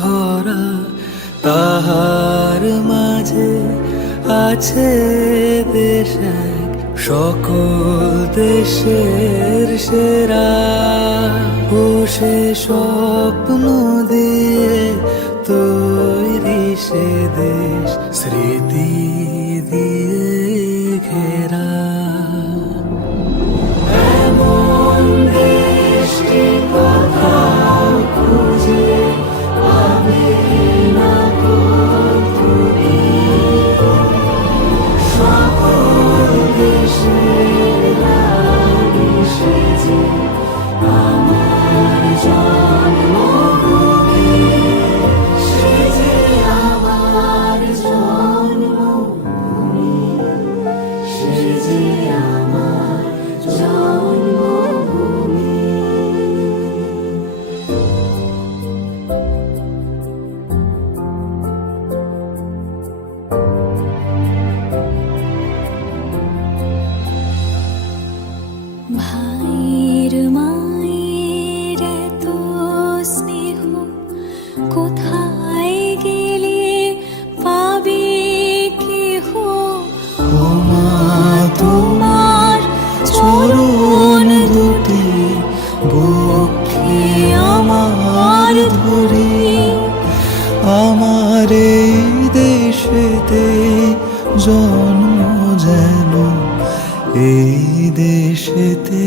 ধরা, তাহার মাঝে আছে দেশ এক, সকল দেশের সেরা। ও সে স্বপ্ন দিয়ে তৈরি সে দেশ, স্মৃতি দিয়ে ঘেরা। এমন দেশটি কোথাও খুঁজে পাবে না কো তুমি, সকল দেশের রানী সে যে আমার জন্মভূমি, সে যে আমার জন্মভূমি, সে যে আমার জন্মভূমি। ভাইয়ের মায়ের এত স্নেহ কোথায় গেলে পাবে কেহ? ও মা, তোমার চরণ দুটি বক্ষে আমার ধরি, আমার এই দেশেতে জন্ম যেন এই দেশেতে